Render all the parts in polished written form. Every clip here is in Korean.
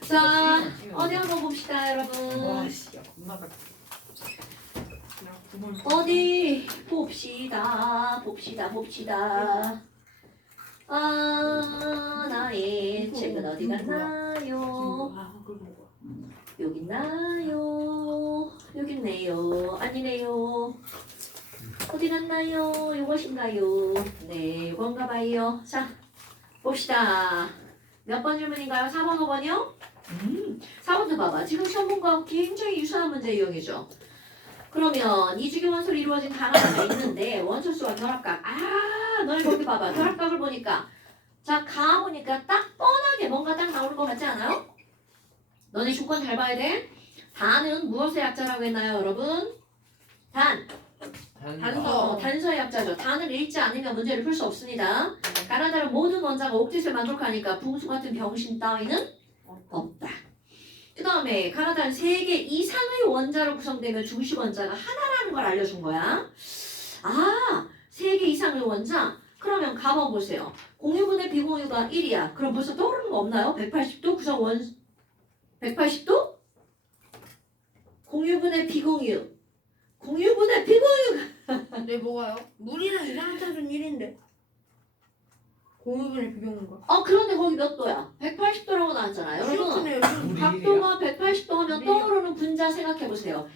자, 어디 한번 봅시다, 여러분. 와씨 엄마가 어디 봅시다. 아, 나의 책은 어디 갔나요? 여기 있나요? 여기 있네요. 아니네요. 어디 갔나요? 이것인가요? 네, 이건가 봐요. 자, 봅시다. 몇 번 질문인가요? 4번, 5번이요? 4번도 봐봐. 지금 시험 본 거하고 굉장히 유사한 문제 유형이죠. 그러면 이주기 원소로 이루어진 강 하나가 있는데 원소수와 결합각. 아, 너희 거기 봐봐. 결합각을 보니까 자, 가 보니까 딱 뻔하게 뭔가 딱 나오는 거 같지 않아요? 너네 조건 잘 봐야 돼. 단은 무엇의 약자라고 했나요, 여러분? 단서. 단서의 약자죠. 단을 읽지 않으면 문제를 풀 수 없습니다. 가나다는 모든 원자가 옥텟을 만족하니까 붕수 같은 병신 따위는 없다. 그 다음에 가나다는 3개 이상의 원자로 구성되면 중심 원자가 하나라는 걸 알려준 거야. 아, 3개 이상의 원자? 그러면 가만 보세요. 공유분의 비공유가 1이야. 그럼 벌써 떠오르는 거 없나요? 180도 구성 180도? 공유분의 비공유. 네 뭐가요? 물이랑 이산화탄소는 1인데 공유분의 비교인가? 그런데 거기 몇 도야? 180도라고 나왔잖아요. 여러분, 여러분 각도가 180도 하면 떠오르는 분자 생각해보세요.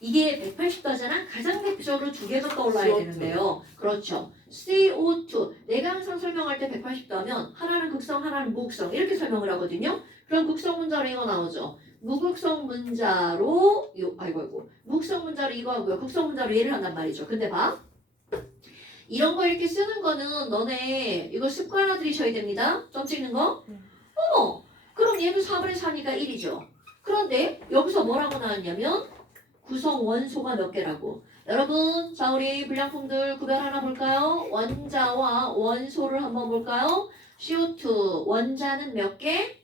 이게 180도잖아? 가장 대표적으로 두 개가 떠올라야 CO2. 되는데요. 그렇죠. CO2. 내가 항상 설명할 때 180도 하면 하나는 극성, 하나는 무극성 이렇게 설명을 하거든요. 그럼 극성 문자로 이거 나오죠. 무극성 문자로 무극성 문자로 이거 하고요. 극성 문자로 얘를 한단 말이죠. 근데 봐. 이런 거 이렇게 쓰는 거는 너네 이거 습관 하나 들이셔야 됩니다. 점 찍는 거. 그럼 얘는 4분의 4니까 1이죠. 그런데 여기서 뭐라고 나왔냐면 구성 원소가 몇 개라고. 여러분, 자 우리 불량품들 구별 하나 볼까요? 원자와 원소를 한번 볼까요? CO2 원자는 몇 개?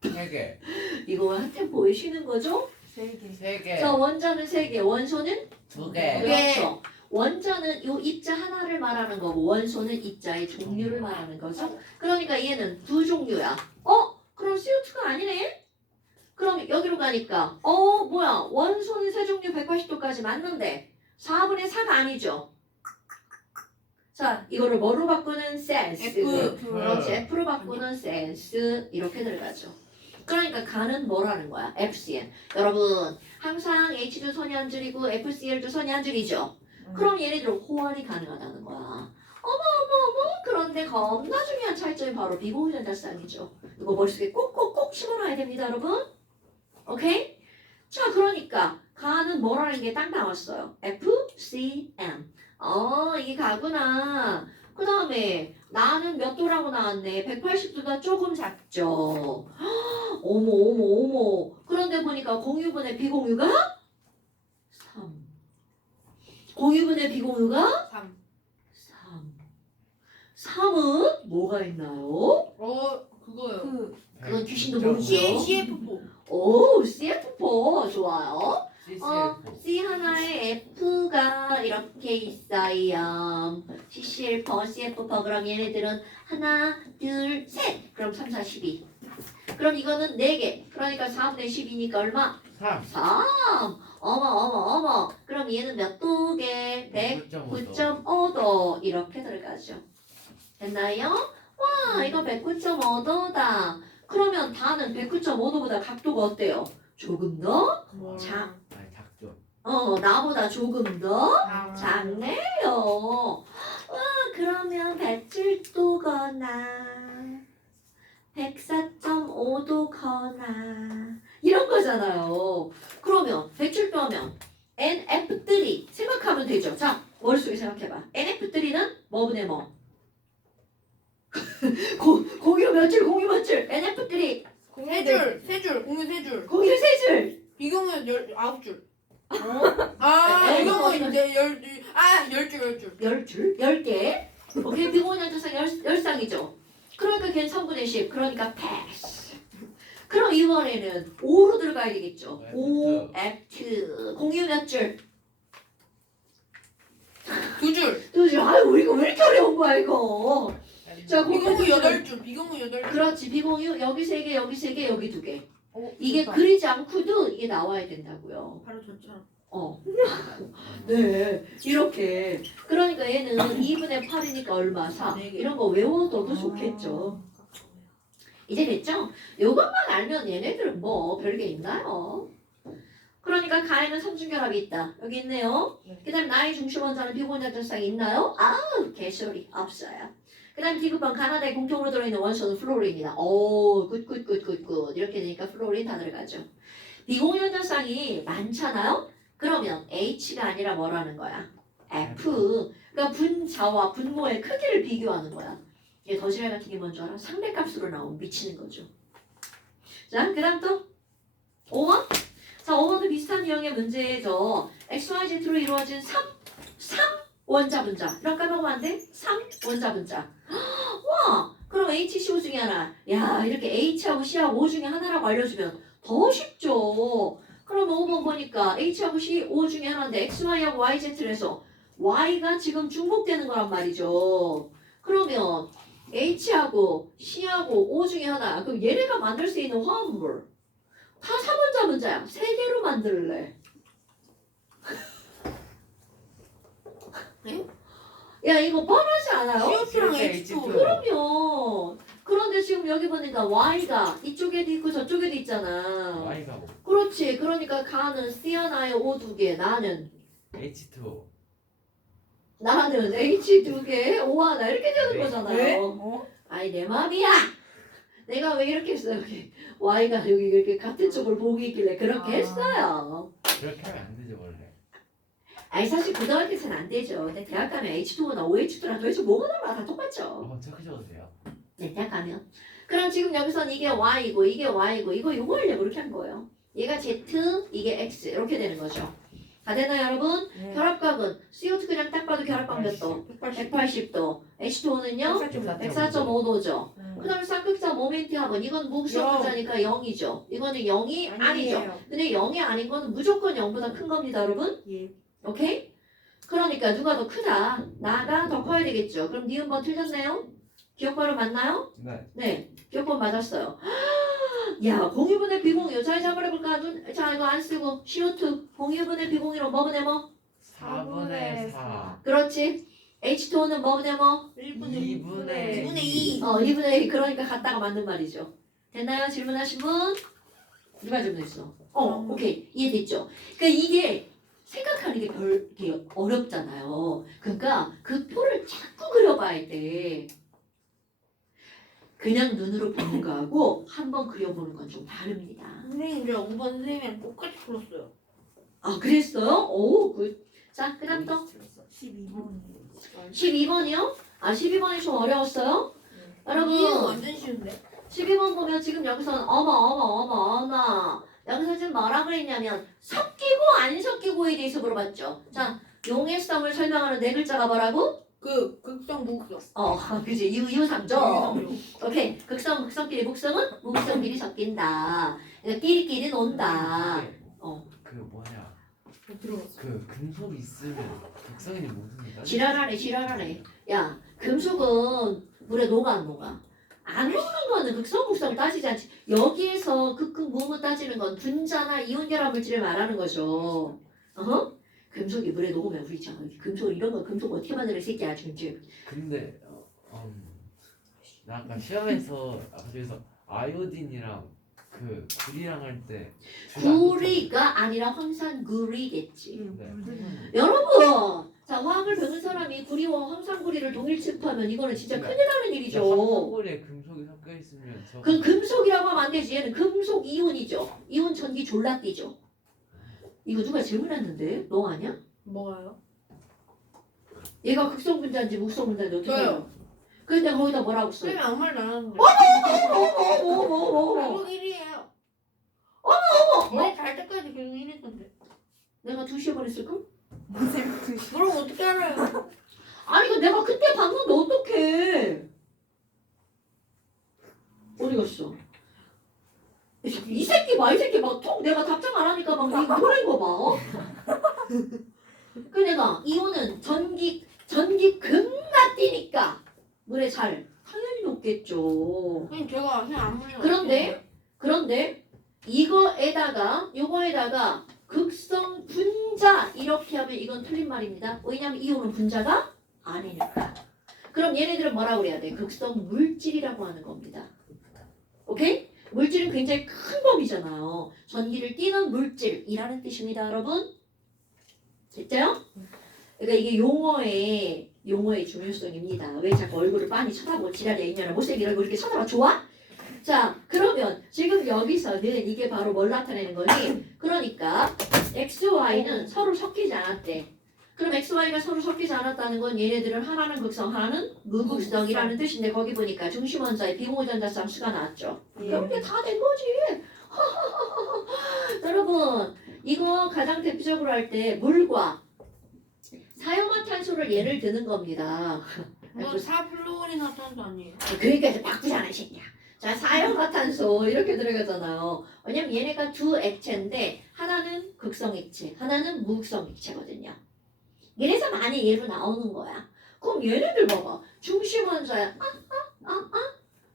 3개. 이거 한테 보이시는 거죠? 3개. 자 원자는 3개, 원소는 2개. 그렇죠. 원자는 요 입자 하나를 말하는 거고 원소는 입자의 종류를 말하는 거죠. 그러니까 얘는 두 종류야. 그럼 CO2가 아니네? 그럼 여기로 가니까 뭐야 원소는 세 종류 180도까지 맞는데 4분의 4가 아니죠. 자 이거를 뭐로 바꾸는 센스. 그렇지. F로 바꾸는 센스 이렇게 들어가죠. 그러니까 가는 뭐라는 거야? FCN. 여러분 항상 H도 선이 한 줄이고 FCL도 선이 한 줄이죠. 그럼 얘네들은 호환이 가능하다는 거야. 어머 그런데 겁나 중요한 차이점이 바로 비공유전자쌍이죠. 이거 머릿속에 꼭꼭꼭 집어넣어야 됩니다 여러분. 오케이? 자 그러니까 가는 뭐라는 게 딱 나왔어요. FCM. 이게 가구나. 그 다음에 나는 몇 도라고 나왔네. 180도가 조금 작죠. 어머. 그런데 보니까 공유분의 비공유가 3. 공유분의 비공유가 3은 뭐가 있나요? 그거요. 그건 귀신도 모르죠. CF4. 오, CF4 좋아요. CCL4. C 하나에 F가 이렇게 있어요. CCL4, CF4 그럼 얘네들은 하나, 둘, 셋. 그럼 3, 4, 12. 그럼 이거는 4개. 그러니까 4분의 12니까 얼마? 3. 3. 어머. 그럼 얘는 몇 도게? 109.5도. 이렇게 들어가죠. 됐나요? 와, 이거 109.5도다. 그러면 다는 109.5도보다 각도가 어때요? 조금 더? 자. 작죠. 나보다 조금 더 작네요. 와, 그러면 107도거나 104.5도거나 이런 거잖아요. 그러면 107도 하면 NF3 생각하면 되죠. 자, 머릿속에 생각해봐. NF3는 뭐분의 뭐? 공유 몇 줄, NF3 세 줄, 공유 3줄. 공유 3줄. 비경은 9줄. 에이, 이경은 이제 10줄. 10줄? 10개? 오케이, 비공유전자쌍 10쌍이죠. 그러니까 걔는 3분의 10. 그러니까 패스. 그럼 이번에는 5로 들어가야 되겠죠. 5, F2. 공유 몇 줄? 2줄. 2줄. 아유, 이거 왜 이렇게 어려운 거야, 이거. 자, 비공유 공유 8줄. 비공유 8줄. 그렇지. 비공유 여기 3개, 여기 3개, 여기 2개. 어, 이게 좋다. 그리지 않고도 이게 나와야 된다고요. 바로 저처럼. 네, 이렇게. 그러니까 얘는 2분의 8이니까 얼마? 4. 네 개. 이런 거 외워둬도 좋겠죠. 이제 됐죠? 요것만 알면 얘네들은 뭐 별게 있나요? 그러니까 가에는 삼중결합이 있다. 여기 있네요. 네. 그 다음에 나의 중심원자는 비공유전성이 있나요? 아우, 개소리. 없어요. 그 다음에 디귿번 가나다에 공통으로 들어있는 원소는 플로린이다. 오, 굿. 이렇게 되니까 플로린 다 들어가죠. 비공유전성이 많잖아요? 그러면 H가 아니라 뭐라는 거야? F. 그러니까 분자와 분모의 크기를 비교하는 거야. 이게 더지랄 같은 게 뭔지 알아? 상대값으로 나오면 미치는 거죠. 자, 그 다음 또 5번. 자, 5번도 비슷한 유형의 문제죠. XYZ로 이루어진 3 원자 분자. 이런 까먹으면 안 돼? 3 원자 분자. 와, 그럼 HCO 중에 하나. 야, 이렇게 H하고 C하고 O 중에 하나라고 알려주면 더 쉽죠. 그럼 5번 보니까 H하고 C, O 중에 하나인데 XY하고 YZ를 해서 Y가 지금 중복되는 거란 말이죠. 그러면 H하고 C하고 O 중에 하나. 그럼 얘네가 만들 수 있는 화합물 다 3원자 문자야. 3개로 만들래. 네? 야, 이거 뻔하지 않아요? CO2랑 H2O. H2O. 그럼요. 그런데 지금 여기 보니까 Y가 이쪽에도 있고 저쪽에도 있잖아. Y가 뭐 그렇지. 그러니까 가는 C 하나에 O 2개, 나는 H2O. H 2개, O 하나 이렇게 되는 네. 거잖아요. 네? 어? 아이 내 맘이야. 내가 왜 이렇게 했어 여기 Y가 여기 이렇게 같은 쪽을 보고 있길래 그렇게 아. 했어요. 그렇게 하면 안 되죠 원래. 아니 사실 고등학교에서는 안 되죠. 근데 대학 가면 H2O나 OH2랑 도대체 뭐가 달라 다 똑같죠. 한번 체크해줘도 돼요. 네, 대학 가면. 그럼 지금 여기선 이게 Y고 이게 Y고 이거 하려고 이렇게 한 거예요. 얘가 Z, 이게 X 이렇게 되는 거죠. 다 되나요 여러분? 네. 결합각은 CO2 그냥 딱 봐도 결합각 몇 도? 180도. H2O는요? 104.5도죠. 그 다음에 쌍극자 모멘트 합은 이건 무극성극자니까 0이죠. 이거는 0이 아니죠. 근데 0이 아닌 거는 무조건 0보다 큰 겁니다 여러분. 예. 오케이? 그러니까 누가 더 크다? 나가 더 커야 되겠죠. 그럼 니은번 틀렸네요? 기억번호 맞나요? 네. 네. 기억번 맞았어요. 야, 공유분의 비공유. 잘 잡아볼까? 자, 이거 안 쓰고. CO2. 공유분의 비공유로 뭐분의 뭐? 4분의 4. 그렇지. H2O는 뭐분의 뭐? 2분의 2분의 2. 2분의 1. 그러니까 갖다가 맞는 말이죠. 됐나요? 질문하신 분? 누가 질문했어? 오케이. 이해됐죠? 그러니까 이게 생각하는 게 이게 어렵잖아요. 그러니까 그 표를 자꾸 그려봐야 돼. 그냥 눈으로 보는 거하고 한번 그려보는 건 좀 다릅니다. 선생님 저 5번 선생님이랑 똑같이 풀었어요. 아, 그랬어요? 오, 굿. 자, 그 다음 또 12번이에요. 12번이요? 아, 12번이 좀 어려웠어요? 여러분, 이거 완전 쉬운데? 12번 보면 지금 여기서는 어머. 여기서 지금 뭐라 그랬냐면 섞이고 안 섞이고에 대해서 물어봤죠. 자, 용해성을 설명하는 네 글자가 뭐라고? 극성 무극성. 그지. 이유상죠. 오케이. 극성끼리 목성은 무극성끼리 섞인다. 그러니까 끼리끼리 논다. 그 뭐냐 못 들어봤어. 그 금속 있으면 극성인이 모습니까? 지랄하네. 야, 금속은 물에 녹아 안 녹아? 안 녹는 거는 극성 따지지 않지. 여기에서 극극 무무 따지는 건 분자나 이온 결합 물질을 말하는 거죠. 금속이 물에 녹으면 우리 저 금속 이런 거 금속 어떻게 만드는 새끼야 지금. 근데 나 아까 시험에서 그래서 아이오딘이랑 그 구리랑 할때 구리가 아니라 황산구리겠지. 네. 여러분, 자 화학을 배운 사람이 구리와 황산구리를 동일 취급하면 이거는 진짜 큰일 나는 일이죠. 황산골에 금속이 섞여 있으면 저 그 금속이라고 하면 안 되지. 얘는 금속 이온이죠. 이온 전기 졸라 뛰죠. 이거 누가 질문했는데? 너 아니야? 뭐가요? 얘가 극성 분자인지 무극성 분자인지 어떻게 저요. 알아? 그래서 내가 거기다 뭐라고 써? 선생님 아무 말도 안 하는데. 어머. 계속 1이에요. 어머. 머리 잘 때까지 계속 1했던데. 내가 2시에 보냈을까? 그럼 어떻게 알아요? 아니 이거 내가 그때 봤는데 어떡해. 어디 갔어? 이 새끼 막 톡 내가 답장 안 하니까 막 이거 보낸 거 봐. 그 내가 이온은 전기 금가 뛰니까 물에 잘 높겠죠. 그냥 제가 그냥 아무리 그런데 요거에다가 극성 분자 이렇게 하면 이건 틀린 말입니다. 왜냐면 이온은 분자가 아니니까. 그럼 얘네들은 뭐라고 그래야 돼? 극성 물질이라고 하는 겁니다. 오케이? 물질은 굉장히 큰 범위잖아요. 전기를 띠는 물질이라는 뜻입니다, 여러분. 됐죠? 그러니까 이게 용어의 중요성입니다. 왜 자꾸 얼굴을 빤히 쳐다보고 지랄이야 이년아 못생긴 얼굴 이렇게 쳐다봐 좋아? 자 그러면 지금 여기서는 이게 바로 뭘 나타내는 거니? 그러니까 X, Y는 서로 섞이지 않았대. 그럼 X, Y가 서로 섞이지 않았다는 건 얘네들은 하나는 극성 하나는 무극성이라는 뜻인데 거기 보니까 중심원자의 비공유전자쌍 수가 나왔죠. 그럼 이게 다 된 거지. 여러분 이거 가장 대표적으로 할 때 물과 사용화탄소를 예를 드는 겁니다. 뭐 사플로리나탄도 아니에요. 그러니까 이제 바꾸잖아, 이 새끼야. 자, 사용화탄소 이렇게 들어가잖아요. 왜냐면 얘네가 두 액체인데 하나는 극성 액체, 하나는 무극성 액체거든요. 이래서 많이 얘로 나오는 거야. 그럼 얘네들 봐봐. 중심 원자야.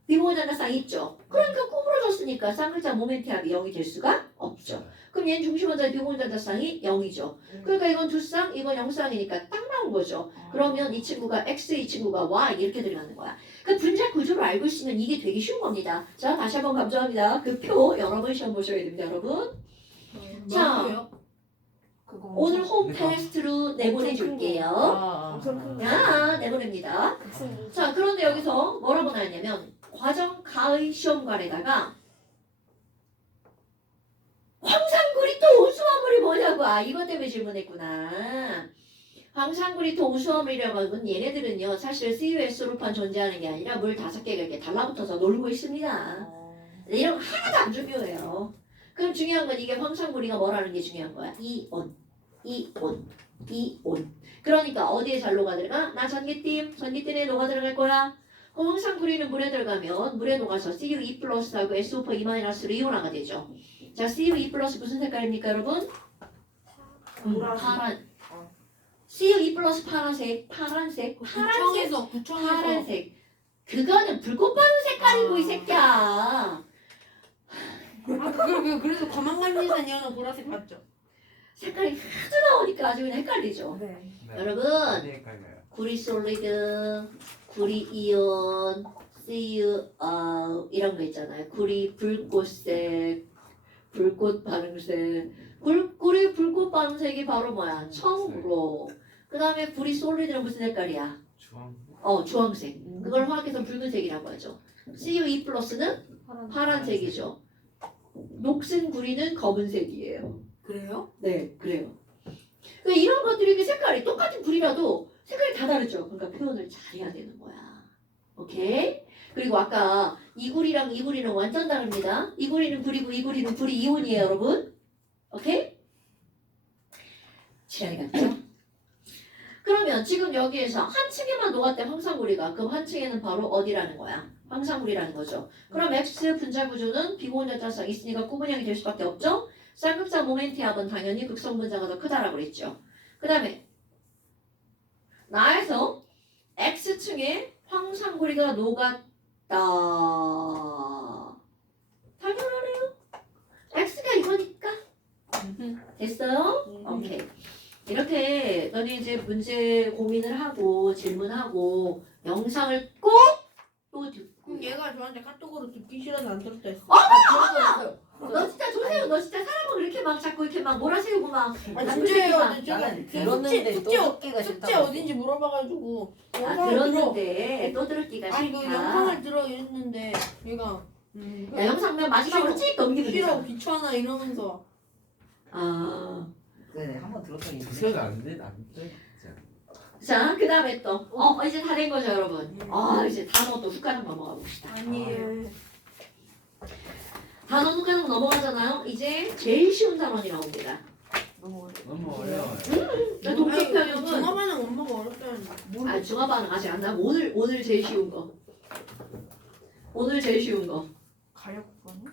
비공유전자쌍 있죠. 그러니까 구부러졌으니까 쌍극자 모멘트 합이 0이 될 수가 없죠. 그럼 얘는 중심 원자의 비공유전자쌍이 0이죠. 그러니까 이건 두 쌍, 이건 0쌍이니까 딱 나온 거죠. 그러면 이 친구가 X, 이 친구가 Y 이렇게 들어가는 거야. 그 분자 구조를 알고 있으면 이게 되게 쉬운 겁니다. 자, 다시 한번 강조합니다. 그 표 여러 번 시험 보셔야 됩니다, 여러분. 자, 뭐예요? 오늘 홈 테스트로 내보내줄게요. 야, 내보냅니다. 자, 그런데 여기서 뭐라고 나왔냐면 과정 가의 시험관에다가 황산구리토 우수화물이 뭐냐고. 이것 때문에 질문했구나. 황산구리토 우수화물이라고 하면 얘네들은요 사실 CuS로만 존재하는 게 아니라 물 5개가 이렇게 달라붙어서 놀고 있습니다. 이런 거 하나도 안 중요해요. 그럼 중요한 건 이게 황산구리가 뭐라는 게 중요한 거야. 이온. 그러니까 어디에 잘 녹아들어가? 나 전기띠에 녹아들어갈 거야. 그럼 황산구리는 물에 들어가면 물에 녹아서 Cu2 플러스하고 SO4 2 마이너스로 이온화가 되죠. 자, Cu2 플러스 무슨 색깔입니까, 여러분? 파란. Cu2 플러스 파란색. 구청에서 파란색. 그거는 불꽃 바른 색깔이고 이 새끼야. 그래서 가만간지산 이어는 보라색 맞죠? 색깔이 하도 나오니까 아주 그냥 헷갈리죠. 네. 여러분, 많이 헷갈려요. 구리 솔리드, 구리 이온, Cu 이런 거 있잖아요. 구리 불꽃색, 불꽃 반응색. 구리 불꽃 반응색이 바로 뭐야? 청으로. 그 다음에 구리 솔리드는 무슨 색깔이야? 주황. 주황색. 그걸 화학해서 붉은색이라고 하죠. Cu2 플러스는 파란색이죠. 녹슨 구리는 검은색이에요. 그래요? 네, 그래요. 그러니까 이런 것들이 이렇게 색깔이 똑같은 구리라도 색깔이 다 다르죠. 그러니까 표현을 잘해야 되는 거야. 오케이? 그리고 아까 이 구리랑 이 구리는 완전 다릅니다. 이 구리는 구리고 이 구리는 구리 이온이에요, 여러분. 오케이? 시간이 갔죠? 그러면 지금 여기에서 한 층에만 녹았대 황산구리가. 그럼 한 층에는 바로 어디라는 거야? 황산구리라는 거죠. 그럼 X 분자 구조는 비공유전자쌍 있으니까 구분형이 될 수밖에 없죠? 쌍극자 모멘트 합은 당연히 극성 분자가 더 크다라고 그랬죠. 그 다음에 나에서 X층에 황산구리가 녹았다. 당연하네요. X가 이거니까. 됐어요? 오케이. 이렇게 너네 이제 문제 고민을 하고 질문하고 영상을 꼭 또 듣고. 그럼 얘가 저한테 카톡으로 듣기 싫어서 안 들었다 했어. 너 진짜 조세요. 너 진짜 사람을 그렇게 막 자꾸 이렇게 막 몰아세우고 막. 진짜예요. 나는 들었는데 또 듣기가 숙제 싫다고. 어딘지 물어봐가지고 들었는데 또 들었기가 아니 그 싫다. 영상을 들어 이랬는데 얘가 야, 영상면 마지막으로 찍 넘기면 싫어 되잖아. 귀찮아 이러면서 네, 한번 들었더니 기억 안 돼? 안 돼? 자, 그 다음에 또 이제 다 된 거죠, 여러분. 이제 단어 또 숟가락 넘어가 봅시다. 아니에요. 단어 숟가락 넘어가잖아요. 이제 제일 쉬운 단원이 나옵니다. 너무 어려워요. 동적평형은 중화반응 엄마가 어렵다는데. 중화반응 아직 안 나고 오늘 제일 쉬운 거. 오늘 제일 쉬운 거. 가역반응?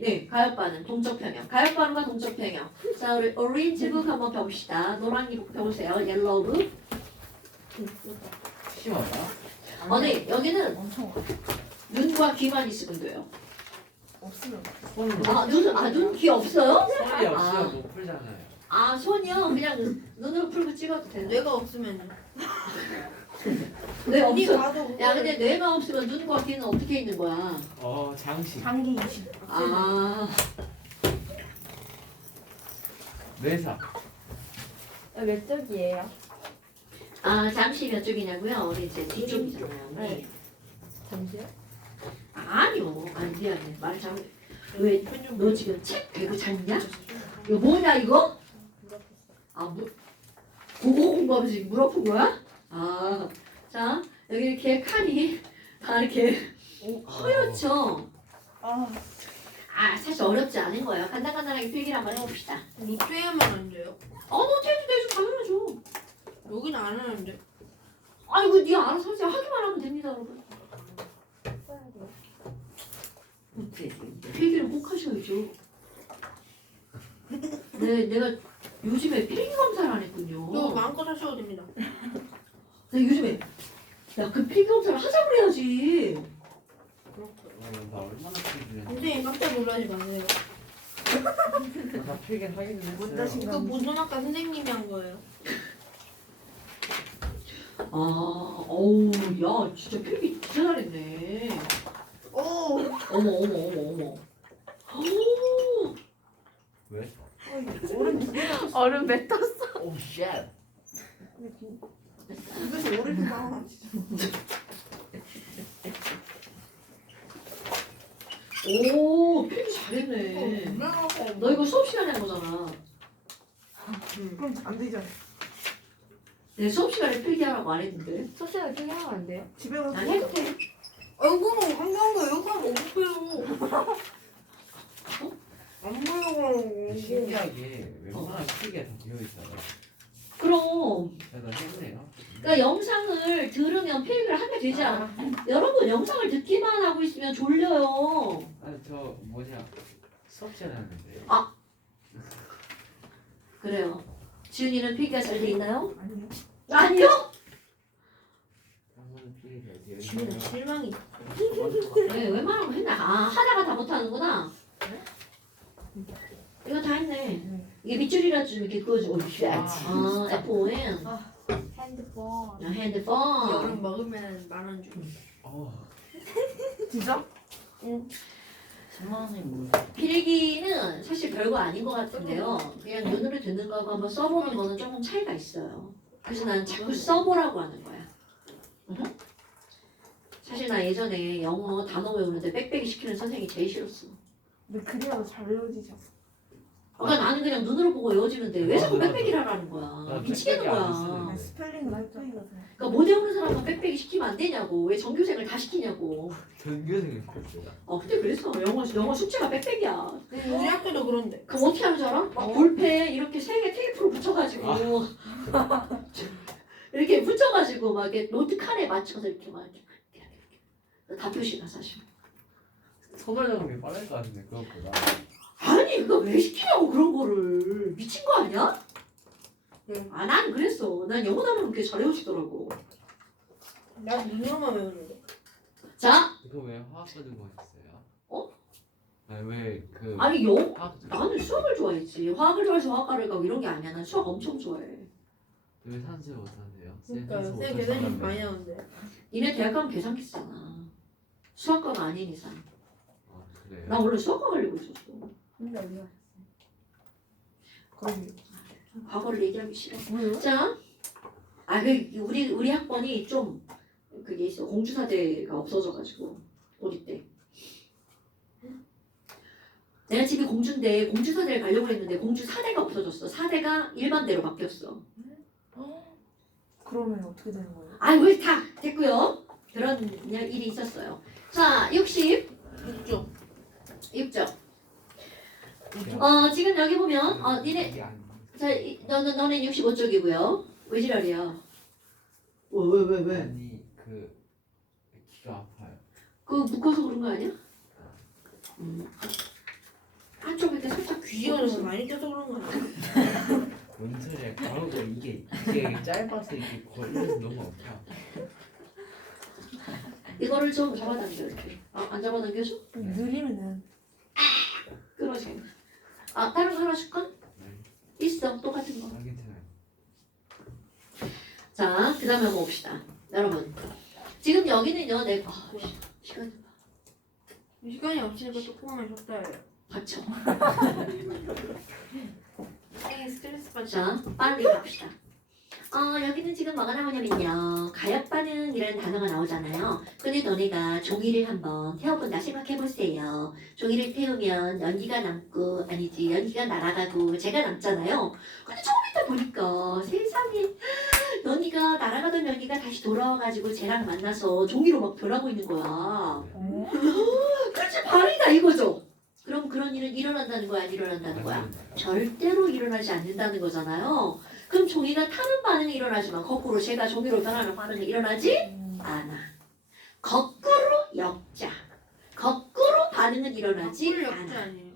네, 가역반응, 동적평형. 가역반응과 동적평형. 자, 우리 오렌지북 한번 펴봅시다. 노랑이북 펴보세요. 옐로우북. 심하다. 네, 여기는 엄청 눈과 귀만 있으면 돼요. 없으면 손으로. 눈, 귀 없어요? 손이 아. 없으면 못 풀잖아요. 손이요? 그냥 눈으로 풀고 찍어도 되는. 뇌가 없으면요. 뇌 언니 없어. 가도 야, 근데 뇌가 없으면 눈과 귀는 어떻게 있는 거야? 장식. 장기 이식. 뇌사. 몇 쪽이에요? 잠시 몇 쪽이냐고요? 우리 이제 뒤쪽이잖아요. 네. 잠시요? 아니요. 미안해. 말 잘못. 왜, 너 지금 책 배고 잤냐? 이거 뭐냐, 이거? 국어 공부하면서 지금 물 아픈 거야? 자, 여기 이렇게 칸이 다 이렇게 허옇죠? 사실 어렵지 않은 거예요. 간단간단하게 필기를 한번 해봅시다. 노트에만 안 돼요? 노트해도 되죠. 당연하죠. 여기는 안 하는데. 이거 네 알아서 하세요. 하기만 하면 됩니다, 여러분. 필기를 꼭 하셔야죠. 네, 내가 요즘에 필기 검사를 안 했군요. 저 마음껏 하셔도 됩니다. 나 요즘에 그 필기 검사를 하자고 그래야지. 나 얼마나 필기를 선생님 깜짝 놀라지 마세요. 나 필기 하기는 했어요. 그 보존학과 선생님이 한 거예요. 어우, 야, 진짜 필기 진짜 잘했네. 오. 어머. 왜? 얼음 뱉었어. 오 쉣. 이것이 오래구나. 오, 필기 잘했네. 너 이거 수업 시간에 한 거잖아. 그럼 안 되잖아. 내 수업 시간에 필기하라고 안 했는데. 소시al 필요하면 안 돼요? 집에 가서. 난 해도 돼. 이거는 한가한 거 이거 하면 어떡해요. 안 보여요. 신기하게 웬만한 필기가 다 되어 있어요. 그럼. 그래서 했네요. 그러니까 영상을 들으면 필기를 하게 되지 않아. 여러분 영상을 듣기만 하고 있으면 졸려요. 아니 저 수업 시간에 하는데요. 그래요. 지훈이는 필기가 잘 돼 있나요? 아니요. 아니요? 한번은 필기가 되어 지금 있어요. 실망이. 네, 웬만하면 했나? 하다가 다 못하는구나. 이거 다 했네. 이게 밑줄이라 좀 이렇게 그어주고. F-O-N. 핸드폰. 핸드폰. 여름 먹으면 10,000원 주. 진짜? 응. 10만원이 뭐야? 필기는 사실 별거 아닌 것 같은데요. 그냥 눈으로 듣는 거하고 한번 써보는 거는 조금 차이가 있어요. 그래서 난 자꾸 써보라고 하는 거야. 사실 나 예전에 영어 단어 외우는데 빽빽이 시키는 선생님이 제일 싫었어. 근데 그래야 잘 외워지셨어. 그러니까 나는 그냥 눈으로 보고 외워지는데 왜 자꾸 맞아. 빽빽이를 하라는 거야. 미치겠는 빽빽이 안 거야. 쓰는데. 스펠링은 헷갈리거든요. 그러니까 못 외우는 사람은 빽빽이 시키면 안 되냐고. 왜 전교생을 다 시키냐고. 전교생이 시켰어요. 그때 그랬어. 영어 숙제가 빽빽이야. 우리 학교도 그런데. 그럼 어떻게 하는 줄 알아? 막 볼펜 이렇게 3개 테이프로 붙여가지고 이렇게 붙여가지고 막 이렇게 노트 칸에 맞춰서 이렇게 막 이렇게 다 표시가 사실. 손을 잡는 게 빠를 것 같은데 그것보다. 아니 그거 왜 시키냐고 그런 거를. 미친 거 아니야? 응. 난 그랬어. 난 영어 단어는 그렇게 잘 외우시더라고. 난 눈으로만 외우는데. 자, 이거 왜 화학 가지고 했어요? 어? 아니 왜그 아니 화학 나는 수학을 좋아했지. 화학을 좋아해서 화학과를 가고 이런 게 아니야. 난 수학 엄청 좋아해. 왜 산수 못하세요? 그러니까 산수 쌤 못하시는데. 계산이 많이 나오는데. 니네 대학 가면 계산기쓰잖아. 수학과가 아닌 이상. 아 그래요? 나 원래 수학과 가려고 했었어. 근데 어디 갔어? 거기. 과거를 얘기하기 싫어. 왜요? 자, 우리 학번이 좀 그게 있어. 공주사대가 없어져가지고 우리 때. 내가 집이 공주인데 공주사대를 가려고 했는데 공주사대가 없어졌어. 사대가 일반대로 바뀌었어. 그러면 어떻게 되는 거예요? 왜 다 됐고요. 그런 일이 있었어요. 자, 66쪽. 6쪽. 지금 여기 보면 니네 이게 아니- 자, 너네 65쪽이고요. 왜 지랄이야? 왜? 아니 그 귀가 아파요. 그거 묶어서 그런 거 아니야? 한쪽 이렇게 살짝 귀여워서 많이 쪄서 그런 거 아니야? 뭔 소리야? 그러고 이게 짧아서 이게 걸려서 너무 아파. 이거를 좀 잡아당겨 이렇게. 안 잡아당겨줘? 느리면 그러지. 다른 거 하나 줄까? 네. 있어. 똑같은 거. 괜찮아요. 자, 그 다음에 한번 봅시다. 여러분. 지금 여기는요, 시간이 시간이 없으니까 조금만 쉬었다 해요. 받쳐. 스트레스 받지. 자, 빨리 갑시다. 여기는 지금 뭐가 나오냐면요. 가역 반응이라는 단어가 나오잖아요. 근데 너네가 종이를 한번 태워본다 생각해보세요. 종이를 태우면 연기가 남고, 아니지, 연기가 날아가고, 제가 남잖아요. 근데 조금 이따 보니까 세상에, 연기가, 날아가던 연기가 다시 돌아와가지고 쟤랑 만나서 종이로 막 변하고 있는 거야. 그렇지, 반응이다 이거죠. 그럼 그런 일은 일어난다는 거야, 안 일어난다는 거야? 절대로 일어나지 않는다는 거잖아요. 그럼 종이가 타는 반응이 일어나지만 거꾸로 제가 종이로 변하는 반응이 일어나지 않아. 거꾸로 역자. 거꾸로 반응은 일어나지 꿀 역자 않아. 아니에요.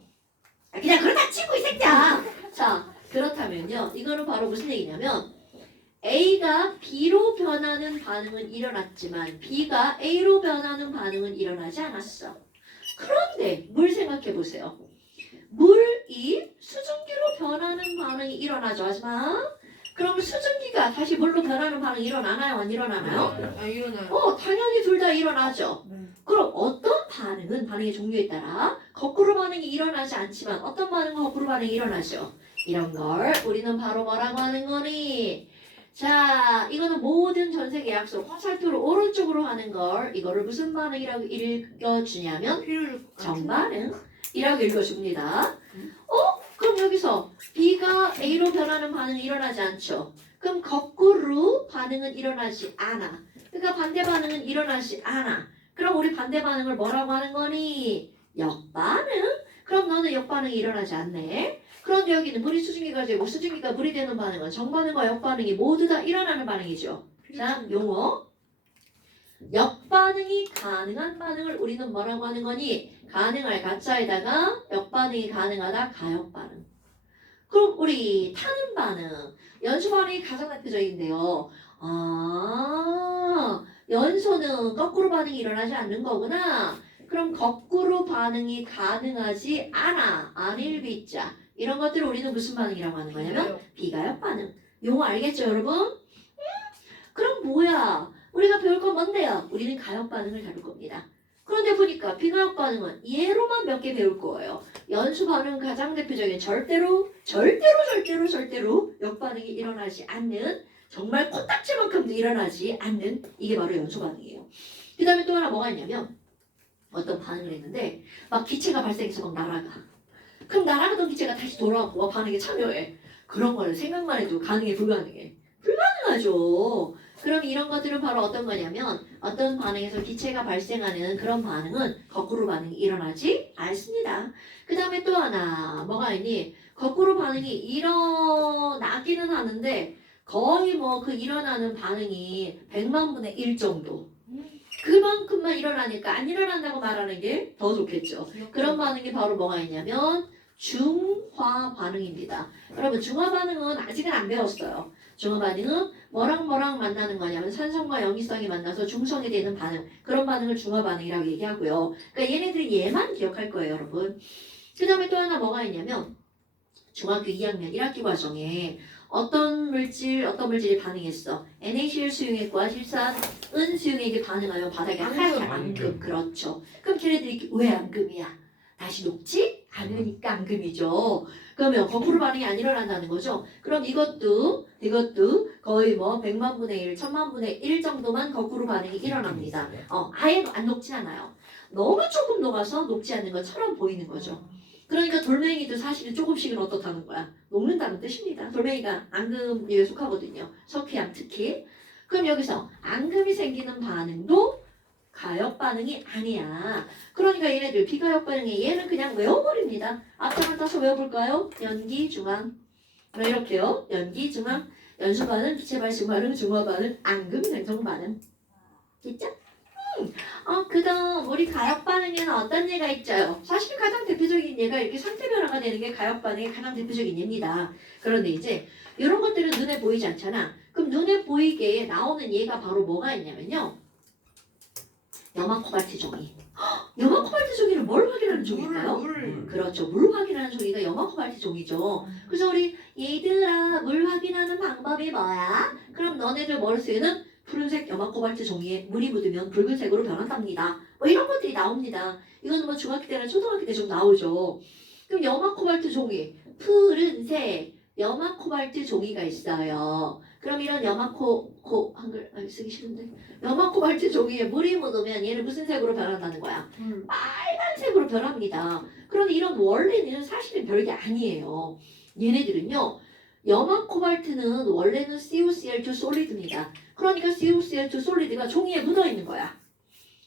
그냥 그렇다 치고 이 새끼야. 자, 그렇다면요. 이거는 바로 무슨 얘기냐면 A가 B로 변하는 반응은 일어났지만 B가 A로 변하는 반응은 일어나지 않았어. 그런데 물 생각해 보세요. 물이 수증기로 변하는 반응이 일어나죠. 하지만 그럼 수증기가 다시 물로 변하는 반응이 일어나나요? 안 일어나나요? 일어나요. 당연히 둘 다 일어나죠. 네. 그럼 어떤 반응은 반응의 종류에 따라 거꾸로 반응이 일어나지 않지만 어떤 반응은 거꾸로 반응이 일어나죠. 이런 걸 우리는 바로 뭐라고 하는 거니? 자, 이거는 모든 전 세계 약속 화살표를 오른쪽으로 하는 걸 이거를 무슨 반응이라고 읽어주냐면 정반응이라고 읽어줍니다. 그럼 여기서 B가 A로 변하는 반응이 일어나지 않죠. 그럼 거꾸로 반응은 일어나지 않아. 그러니까 반대 반응은 일어나지 않아. 그럼 우리 반대 반응을 뭐라고 하는 거니? 역반응? 그럼 너는 역반응이 일어나지 않네. 그런데 여기는 물이 수증기가 되고 수증기가 물이 되는 반응은 정반응과 역반응이 모두 다 일어나는 반응이죠. 자, 용어. 역반응이 가능한 반응을 우리는 뭐라고 하는 거니? 가능할 가짜에다가 역반응이 가능하다 가역반응. 그럼 우리 타는 반응, 연소 반응이 가장 대표적인데요. 연소는 거꾸로 반응이 일어나지 않는 거구나. 그럼 거꾸로 반응이 가능하지 않아. 안일비자. 이런 것들을 우리는 무슨 반응이라고 하는 거냐면 비가역 반응. 용어 알겠죠, 여러분? 그럼 뭐야? 우리가 배울 건 뭔데요? 우리는 가역 반응을 다룰 겁니다. 그런데 보니까 비가역 반응은 얘로만 몇 개 배울 거예요. 연수 반응은 가장 대표적인 절대로 역반응이 일어나지 않는 정말 코딱지만큼도 일어나지 않는 이게 바로 연수 반응이에요. 그 다음에 또 하나 뭐가 있냐면 어떤 반응을 했는데 막 기체가 발생해서 막 날아가. 그럼 날아가던 기체가 다시 돌아오고 반응에 참여해. 그런 거는 생각만 해도 가능해 불가능해? 불가능하죠. 그럼 이런 것들은 바로 어떤 거냐면 어떤 반응에서 기체가 발생하는 그런 반응은 거꾸로 반응이 일어나지 않습니다. 그 다음에 또 하나 뭐가 있니? 거꾸로 반응이 일어나기는 하는데 거의 뭐 그 일어나는 반응이 100만 분의 1 정도. 그만큼만 일어나니까 안 일어난다고 말하는 게 더 좋겠죠. 그런 반응이 바로 뭐가 있냐면 중화 반응입니다. 여러분 중화 반응은 아직은 안 배웠어요. 중화 반응은 뭐랑 만나는 거냐면 산성과 염이성이 만나서 중성이 되는 반응. 그런 반응을 중화 반응이라고 얘기하고요. 그러니까 얘네들이 얘만 기억할 거예요, 여러분. 그 다음에 또 하나 뭐가 있냐면 중학교 2학년 1학기 과정에 어떤 물질이 반응했어. NaCl 수용액과 아실산 은 수용액이 반응하여 바닥에 하얗게 앙금. 그렇죠. 그럼 걔네들이 왜 앙금이야? 다시 녹지 않으니까 앙금이죠. 그러면 거꾸로 반응이 안 일어난다는 거죠. 그럼 이것도 거의 뭐 100만 분의 1, 1000만 분의 1 정도만 거꾸로 반응이 일어납니다. 아예 안 녹진 않아요. 너무 조금 녹아서 녹지 않는 것처럼 보이는 거죠. 그러니까 돌멩이도 사실은 조금씩은 어떻다는 거야? 녹는다는 뜻입니다. 돌멩이가 앙금에 속하거든요. 석회암 특히. 그럼 여기서 앙금이 생기는 반응도 가역 반응이 아니야. 그러니까 얘네들 비가역 반응이 얘는 그냥 외워버립니다. 앞장을 따서 외워볼까요? 연기, 중앙. 이렇게요. 연기, 중앙, 연수 반응, 기체 발생 반응, 중화 반응, 앙금 생성 반응. 됐죠? 그 다음 우리 가역 반응에는 어떤 예가 있죠? 사실 가장 대표적인 예가 이렇게 상태 변화가 되는 게 가역 반응의 가장 대표적인 예입니다. 그런데 이제 이런 것들은 눈에 보이지 않잖아. 그럼 눈에 보이게 나오는 예가 바로 뭐가 있냐면요. 염화 코발트 종이. 헉, 염화 코발트 종이는 뭘 확인하는 종일까요? 물. 그렇죠. 물 확인하는 종이가 염화 코발트 종이죠. 그래서 우리 얘들아 물 확인하는 방법이 뭐야? 그럼 너네들 머릿속에는 푸른색 염화 코발트 종이에 물이 묻으면 붉은색으로 변한답니다. 뭐 이런 것들이 나옵니다. 이거는 뭐 중학교 때나 초등학교 때 좀 나오죠. 그럼 염화 코발트 종이, 푸른색 염화 코발트 종이가 있어요. 그럼 이런 한글 쓰기 싫은데 염화 코발트 종이에 물이 묻으면 얘는 무슨 색으로 변한다는 거야? 물. 빨간색으로 변합니다. 그런데 이런 원리는 사실은 별게 아니에요. 얘네들은요. 염화 코발트는 원래는 CuCl2 솔리드입니다. 그러니까 CuCl2 솔리드가 종이에 묻어 있는 거야.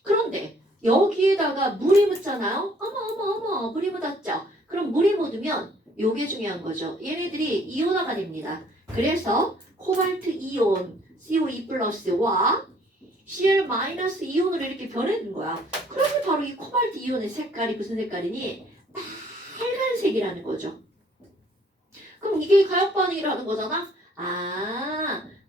그런데 여기에다가 물이 묻잖아요. 어머 물이 묻었죠. 그럼 물이 묻으면 요게 중요한 거죠. 얘네들이 이온화가 됩니다. 그래서 코발트 이온 CO2+와 Cl- 이온으로 이렇게 변해는 거야. 그러면 바로 이 코발트 이온의 색깔이 무슨 색깔이니? 빨간색이라는 거죠. 그럼 이게 가역 반응이라는 거잖아?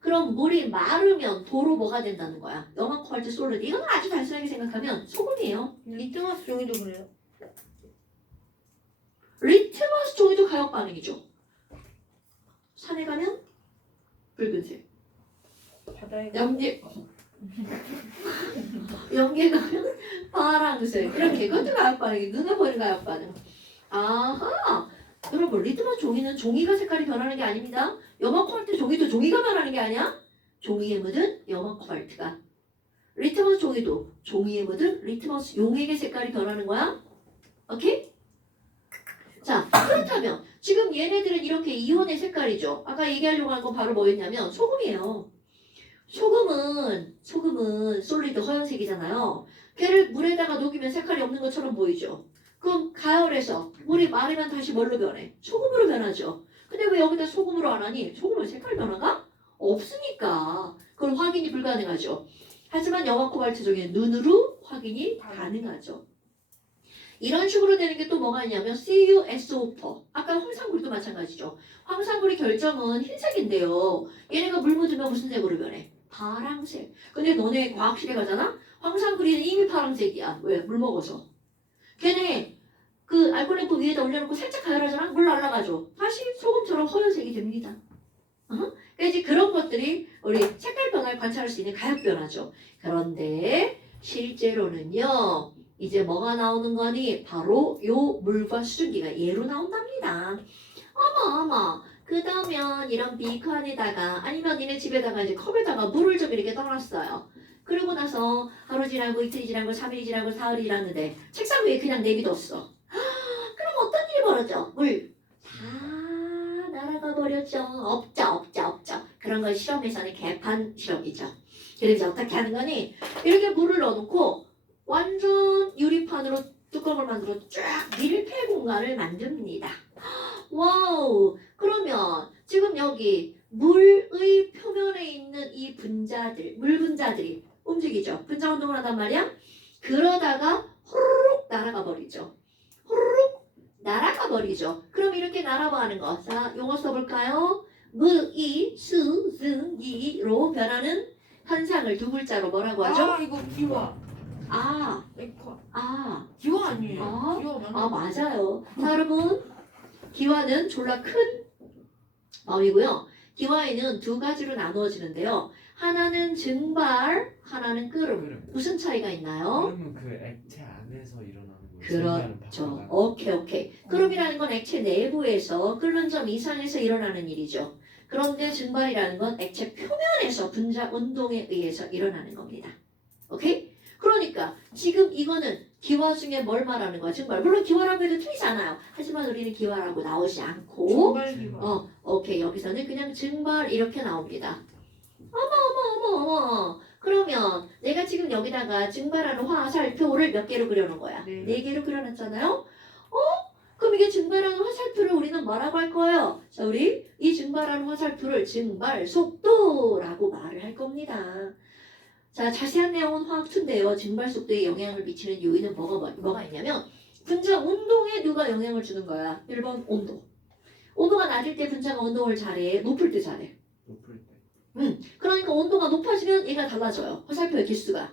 그럼 물이 마르면 도로 뭐가 된다는 거야? 염화 코발트 솔리드. 이건 아주 단순하게 생각하면 소금이에요. 리트머스 종이도 그래요. 리트머스 종이도 가역 반응이죠. 산에 가면 붉은색. 바다에 염계 염계 가면 파란색. 이렇게 그것도 가역 반응이 눈에 보이는 가역 반응. 아하. 여러분 리트머스 종이는 종이가 색깔이 변하는 게 아닙니다. 염화 코발트 종이도 종이가 변하는 게 아니야. 종이에 묻은 염화 코발트가. 리트머스 종이도 종이에 묻은 리트머스 용액의 색깔이 변하는 거야. 오케이? 자, 그렇다면 지금 얘네들은 이렇게 이온의 색깔이죠. 아까 얘기하려고 한 건 바로 뭐였냐면 소금이에요. 소금은 솔리드 허연색이잖아요. 걔를 물에다가 녹이면 색깔이 없는 것처럼 보이죠. 그럼 가열해서 물이 마르면 다시 뭘로 변해? 소금으로 변하죠. 근데 왜 여기다 소금으로 안 하니? 소금은 색깔 변화가 없으니까 그걸 확인이 불가능하죠. 하지만 염화 코발트 종이는 눈으로 확인이 가능하죠. 이런 식으로 되는 게 또 뭐가 있냐면 CuSO4. 아까 황산구리도 마찬가지죠. 황산구리 결정은 흰색인데요. 얘네가 물 묻으면 무슨 색으로 변해? 파랑색. 근데 너네 과학실에 가잖아? 황산구리는 이미 파랑색이야. 왜? 물 먹어서. 걔네 그 알코올 램프 위에다 올려놓고 살짝 가열하잖아? 물 날아가죠. 다시 소금처럼 허연색이 됩니다. 그러니까 이제 그런 것들이 우리 색깔 변화를 관찰할 수 있는 가역 변화죠. 그런데 실제로는요. 이제 뭐가 나오는 거니? 바로 요 물과 수증기가 얘로 나온답니다. 어머 그러면 이런 비커 안에다가 아니면 니네 집에다가 이제 컵에다가 물을 좀 이렇게 떠놨어요. 그러고 나서 하루 지나고 이틀이 지나고 3일이 지나고 사흘이 지났는데 책상 위에 그냥 내비뒀어. 그럼 어떤 일이 벌어져? 물 다 날아가 버렸죠. 없죠. 그런 건 실험에서는 개판 실험이죠. 그래서 어떻게 하는 거니? 이렇게 물을 넣어놓고 완전 유리판으로 뚜껑을 만들어 쫙 밀폐 공간을 만듭니다. 와우! 그러면 지금 여기 물의 표면에 있는 이 분자들, 물 분자들이 움직이죠. 분자 운동을 한단 말이야. 그러다가 호로록 날아가 버리죠. 그럼 이렇게 날아가는 거. 자, 용어 써볼까요? 무이, 수, 승, 이로 변하는 현상을 두 글자로 뭐라고 하죠? 이거 기와. 에코. 기와 아니에요? 아. 기와 맞나? 맞아요. 자, 여러분. 기와는 졸라 큰 마음이고요. 기와에는 두 가지로 나누어지는데요. 하나는 증발, 하나는 끓음. 무슨 차이가 있나요? 그러면 그 액체 안에서 일어나는 거예요. 그렇죠. 오케이. 끓음이라는 건 액체 내부에서 끓는 점 이상에서 일어나는 일이죠. 그런데 증발이라는 건 액체 표면에서 분자 운동에 의해서 일어나는 겁니다. 오케이? 그러니까 지금 이거는 기화 중에 뭘 말하는 거야? 증발. 물론 기화라고 해도 틀리지 않아요. 하지만 우리는 기화라고 나오지 않고 정발 기와. 오케이. 여기서는 그냥 증발 이렇게 나옵니다. 어머. 그러면 내가 지금 여기다가 증발하는 화살표를 몇 개로 그려놓은 거야? 네. 4개로 그려놨잖아요? 그럼 이게 증발하는 화살표를 우리는 뭐라고 할 거예요? 자, 우리 이 증발하는 화살표를 증발 속도라고 말을 할 겁니다. 자, 자세한 내용은 화학2인데요. 증발 속도에 영향을 미치는 요인은 뭐가 있냐면 분자 운동에 누가 영향을 주는 거야? 1번 온도. 온도가 낮을 때 분자가 운동을 잘해. 높을 때 잘해. 높을 때. 그러니까 온도가 높아지면 얘가 달라져요. 화살표의 개수가.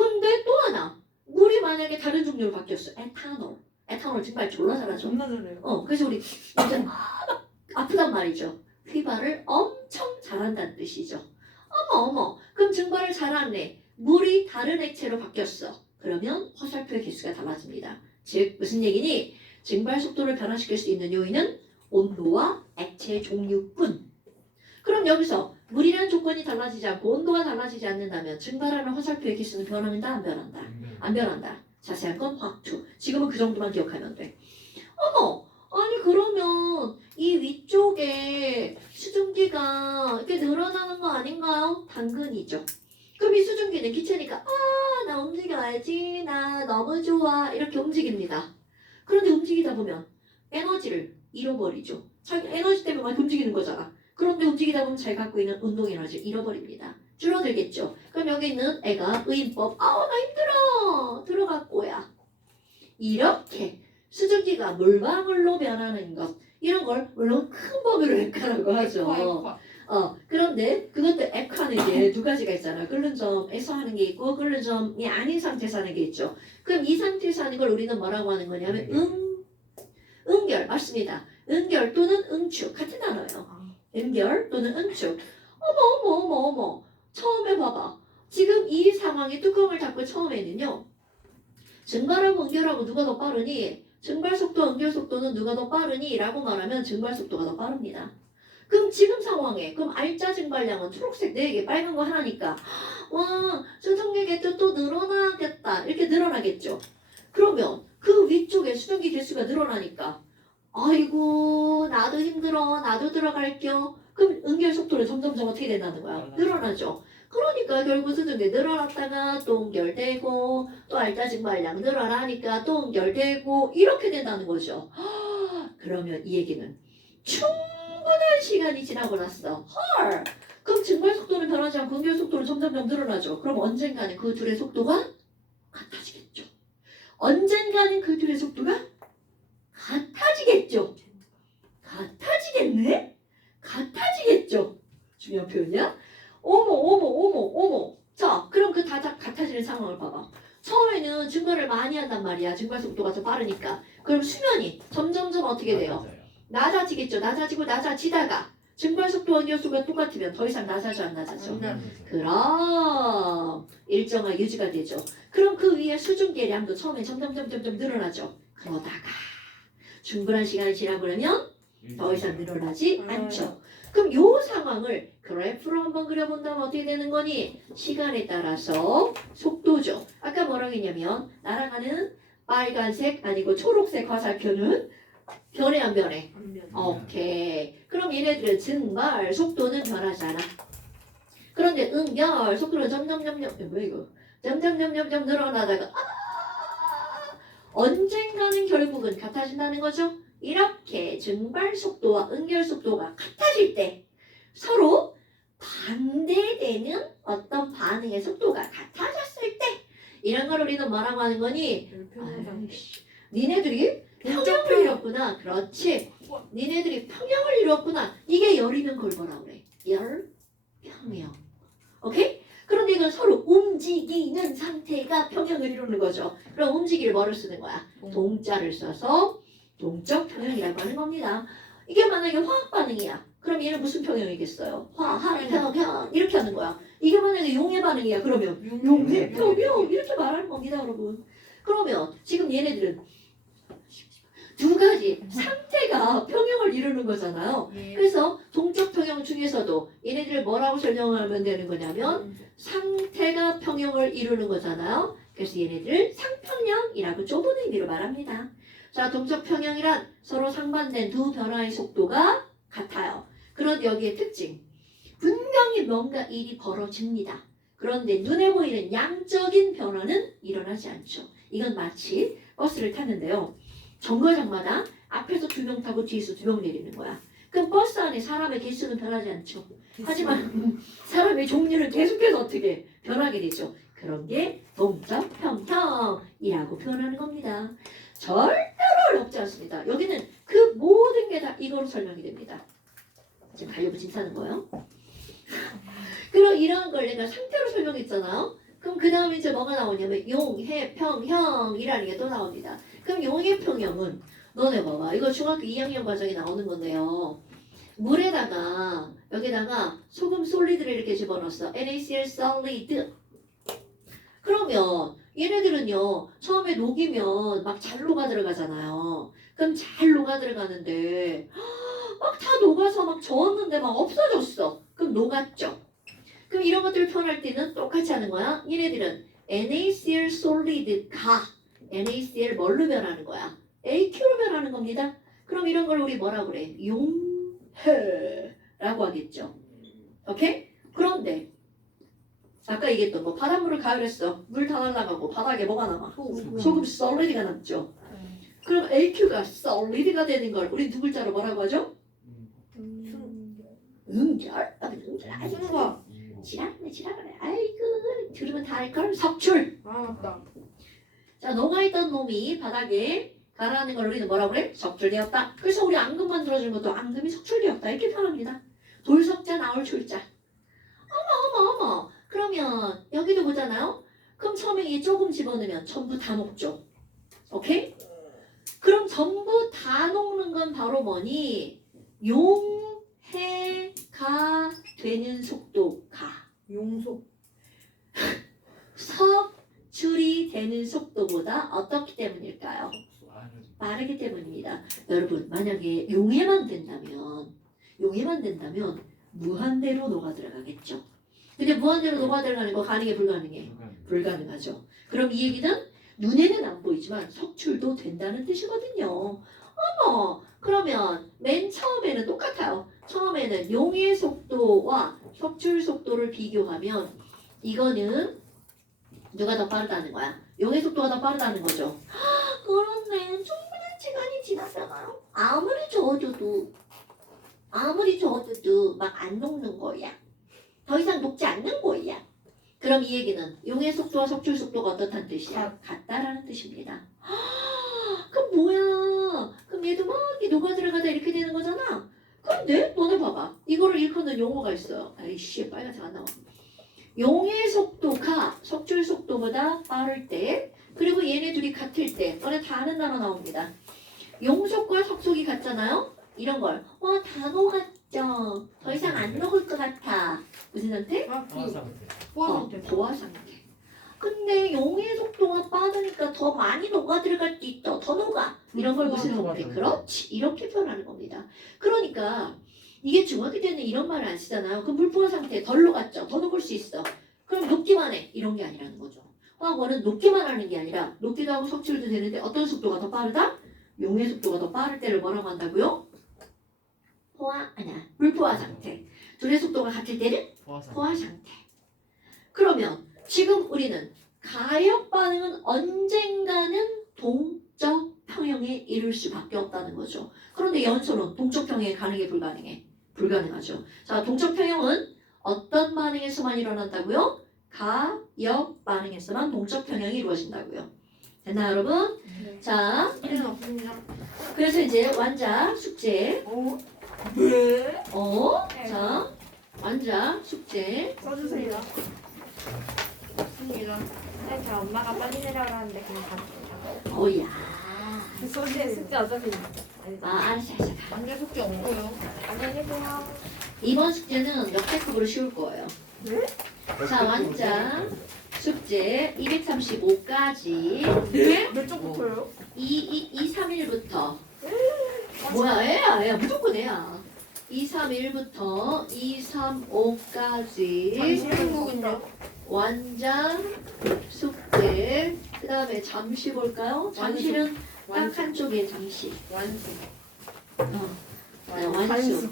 근데 또 하나 물이 만약에 다른 종류로 바뀌었어. 에탄올. 에탄올 정말 졸라 잘하죠. 존나 잘해요. 그래서 우리 이제 아프단 말이죠. 휘발을 엄청 잘한다는 뜻이죠. 어머 그럼 증발을 잘하네. 물이 다른 액체로 바뀌었어. 그러면 화살표의 개수가 달라집니다. 즉 무슨 얘기니? 증발 속도를 변화시킬 수 있는 요인은 온도와 액체 종류뿐. 그럼 여기서 물이라는 조건이 달라지지 않고 온도가 달라지지 않는다면 증발하는 화살표의 개수는 변한다 안 변한다? 안 변한다. 자세한 건 화학투. 지금은 그 정도만 기억하면 돼. 아니 그러면 이 위쪽에 수증기가 이렇게 늘어나는 거 아닌가요? 당근이죠. 그럼 이 수증기는 기체니까 나 움직여야지, 나 너무 좋아 이렇게 움직입니다. 그런데 움직이다 보면 에너지를 잃어버리죠. 자기 에너지 때문에 막 움직이는 거잖아. 그런데 움직이다 보면 잘 갖고 있는 운동 에너지를 잃어버립니다. 줄어들겠죠. 그럼 여기 있는 애가 의인법 나 힘들어 들어갔고야. 이렇게 수증기가 물방울로 변하는 것 이런 걸 물론 큰 범위로 액화라고 하죠. 그런데 그것도 액화는 게 두 가지가 있잖아요. 끓는 점에서 하는 게 있고 끓는 점이 아닌 상태에서 하는 게 있죠. 그럼 이 상태에서 하는 걸 우리는 뭐라고 하는 거냐면 응결 맞습니다. 응결 또는 응축 같은 단어예요. 응결 또는 응축. 어머 처음에 봐봐. 지금 이 상황에 뚜껑을 닫고 처음에는요. 증발하고 응결하고 누가 더 빠르니? 증발 속도, 응결 속도는 누가 더 빠르니? 라고 말하면 증발 속도가 더 빠릅니다. 그럼 지금 상황에 그럼 알짜 증발량은 초록색 4개, 빨간 거 하나니까 와, 수증기 개수 또 늘어나겠다. 이렇게 늘어나겠죠. 그러면 그 위쪽에 수증기 개수가 늘어나니까 아이고 나도 힘들어. 나도 들어갈게요. 그럼 응결 속도는 점점점 어떻게 된다는 거야? 늘어나죠. 그러니까 결국 수증기 늘어났다가 또 응결되고 또 알짜 증발량 늘어나니까 또 응결되고 이렇게 된다는 거죠. 그러면 이 얘기는 충분한 시간이 지나고 났어. 그럼 증발 속도는 변하지 않고 응결 속도는 점점점 늘어나죠. 그럼 언젠가는 그 둘의 속도가 같아지겠죠. 언젠가는 그 둘의 속도가 같아지겠죠. 같아지겠네? 같아지겠죠. 중요한 표현이야. 어머. 자, 그럼 그 다 같아지는 상황을 봐봐. 처음에는 증발을 많이 한단 말이야. 증발 속도가 더 빠르니까. 그럼 수면이 점점점 어떻게 돼요? 낮아지겠죠. 낮아지다가 증발 속도와 응결수가 똑같으면 더 이상 낮아져 안 낮아져? 그럼 일정한 유지가 되죠. 그럼 그 위에 수증기량도 처음에 점점 늘어나죠. 그러다가 충분한 시간이 지나버리면 더 이상 늘어나지 않죠. 그럼 요 상황을 그래프로 한번 그려본다면 어떻게 되는 거니? 시간에 따라서 속도죠. 아까 뭐라고 했냐면 날아가는 빨간색 아니고 초록색 화살표는 변해 안 변해? 오케이. 그럼 얘네들의 증발 속도는 변하지 않아. 그런데 응결 속도는 점점 늘어나다가 언젠가는 결국은 같아진다는 거죠. 이렇게 증발 속도와 응결 속도가 같아질 때 서로 반대되는 어떤 반응의 속도가 같아졌을 때 이런 걸 우리는 뭐라고 하는 거니? 아이씨, 니네들이 평형을 이뤘구나. 그렇지. 니네들이 평형을 이뤘구나. 이게 열이면 그걸 뭐라 그래? 열평형. 오케이? 그런데 이건 서로 움직이는 상태가 평형을 이루는 거죠. 그럼 움직이를 뭐를 쓰는 거야? 동자를 써서 동적 평형이라고 하는 겁니다. 이게 만약에 화학 반응이야. 그럼 얘는 무슨 평형이겠어요? 화학 평형 이렇게 하는 거야. 이게 만약에 용해 반응이야. 그러면 용해 평형 이렇게 말하는 겁니다, 여러분. 그러면 지금 얘네들은 두 가지 상태가 평형을 이루는 거잖아요. 그래서 동적 평형 중에서도 얘네들을 뭐라고 설명하면 되는 거냐면 상태가 평형을 이루는 거잖아요. 그래서 얘네들을 상평형이라고 좁은 의미로 말합니다. 자, 동적 평형이란 서로 상반된 두 변화의 속도가 같아요. 그런데 여기에 특징. 분명히 뭔가 일이 벌어집니다. 그런데 눈에 보이는 양적인 변화는 일어나지 않죠. 이건 마치 버스를 탔는데요. 정거장마다 앞에서 2명 타고 뒤에서 2명 내리는 거야. 그럼 버스 안에 사람의 개수는 변하지 않죠. 하지만 사람의 종류는 계속해서 어떻게 변하게 되죠. 그런 게 동적 평형이라고 표현하는 겁니다. 절대로 어렵지 않습니다. 여기는 그 모든 게 다 이거로 설명이 됩니다. 지금 가려고 진짜는 거예요. 그럼 이런 걸 내가 상태로 설명했잖아요. 그럼 그 다음에 이제 뭐가 나오냐면 용해평형이라는 게 또 나옵니다. 그럼 용해평형은 너네 봐봐. 이거 중학교 2학년 과정에 나오는 건데요. 물에다가 여기다가 소금 솔리드를 이렇게 집어넣었어. NaCl solid. 그러면 얘네들은요 처음에 녹이면 막 잘 녹아 들어가잖아요. 그럼 잘 녹아 들어가는데 막 다 녹아서 막 저었는데 막 없어졌어. 그럼 녹았죠. 그럼 이런 것들을 표현할 때는 똑같이 하는 거야. 얘네들은 NaCl solid가 NaCl 뭘로 변하는 거야? AQ로 변하는 겁니다. 그럼 이런 걸 우리 뭐라고 그래? 용해라고 하겠죠. 오케이? 그런데 아까 얘기했던 거 바닷물을 가열했어. 물 다 날라가고 바닥에 뭐가 남아? 소금 solid가 남죠. 그럼 AQ가 solid가 되는 걸 우리 두 글자로 뭐라고 하죠? 응결. 순가. 지랄네. 아이고 들으면 다 알걸. 석출. 아 맞다. 자 녹아있던 놈이 바닥에 가라앉는 걸 우리는 뭐라고 그래? 석출되었다. 그래서 우리 앙금 만들어준 것도 앙금이 석출되었다 이렇게 표현합니다. 돌석자 나올 출자. 어머. 그러면 여기도 보잖아요. 그럼 처음에 이 조금 집어넣으면 전부 다 녹죠. 오케이? 그럼 전부 다 녹는 건 바로 뭐니? 용해가 되는 속도가 용속. 석출이 되는 속도보다 어떻기 때문일까요? 빠르기 때문입니다. 여러분 만약에 용해만 된다면 무한대로 녹아 들어가겠죠. 근데 무한대로 녹아 들어가는 거 가능해 불가능해? 불가능하죠. 그럼 이 얘기는 눈에는 안 보이지만 석출도 된다는 뜻이거든요. 어머 그러면 맨 처음에는 똑같아요. 처음에는 용해 속도와 석출 속도를 비교하면 이거는 누가 더 빠르다는 거야? 용해 속도가 더 빠르다는 거죠. 그렇네. 충분한 시간이 지났잖아요. 아무리 저어도 막 안 녹는 거야. 더 이상 녹지 않는 거야. 그럼 이 얘기는 용해 속도와 석출 속도가 어떻다는 뜻이야? 같다라는 뜻입니다. 그럼 뭐야? 그럼 얘도 막 녹아 들어가다 이렇게 되는 거잖아. 근데 너네 봐봐. 이거를 일컫는 용어가 있어요. 아이씨 빨간색 안 나와. 용해 속도가 석출 속도보다 빠를 때 그리고 얘네 둘이 같을 때 너네 다 아는 단어 나옵니다. 용속과 석속이 같잖아요. 이런 걸 다 녹았죠. 더 이상 안 녹을 것 같아. 무슨 상태? 보아 상태. 근데 용해 속도가 빠르니까 더 많이 녹아 들어갈 수 있어. 더 녹아. 이런 걸 무슨 상태? 그렇지. 이렇게 표현하는 겁니다. 그러니까 이게 중학교 때는 이런 말을 안 쓰잖아요. 그 물보아 상태 덜 녹았죠. 더 녹을 수 있어. 그럼 녹기만 해. 이런 게 아니라는 거죠. 화학원은 녹기만 하는 게 아니라 녹기도 하고 석출도 되는데 어떤 속도가 더 빠르다? 용해 속도가 더 빠를 때를 뭐라고 한다고요? 물포화 상태. 둘의 속도가 같을 때는 포화 상태. 그러면 지금 우리는 가역 반응은 언젠가는 동적 평형에 이를 수밖에 없다는 거죠. 그런데 연소는 동적 평형에 가능해 불가능해? 불가능하죠. 자, 동적 평형은 어떤 반응에서만 일어난다고요? 가역 반응에서만 동적 평형이 이루어진다고요. 됐나 여러분? 네. 자, 일은 없습니다. 그래서 이제 완자 숙제. 네. 자, 완자 숙제. 써주세요. 없습니다. 네, 저 엄마가 빨리 내려오라는데 그냥 가볼게요. 어야. 숙제 숙제 어차피 알았어. 완전 속지 없고요. 안녕히 계세요. 이번 숙제는 역대급으로 쉬울 거예요. 네? 자, 완자 숙제 235까지 네? 몇 쪽부터요? 231부터 뭐야 애야 무조건 애야 231부터 235까지 한국은요? 완자 숙제 그 다음에 잠시 볼까요? 잠시는 딱 한쪽에 잠시 완수. 완수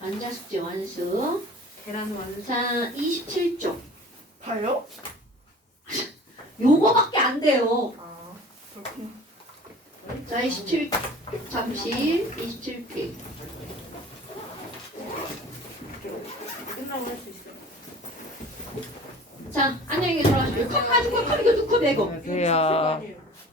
완자 숙제 완수 계란 완수. 자 27쪽 다요? 요거밖에 안 돼요. 아 그렇구나. 자 27 잠시 27페이지 끝나고 할 수 있어요. 자 안녕히 계세요. 컵 가지고 컵 이거 넣고 내고 안녕하세요. 아니에요.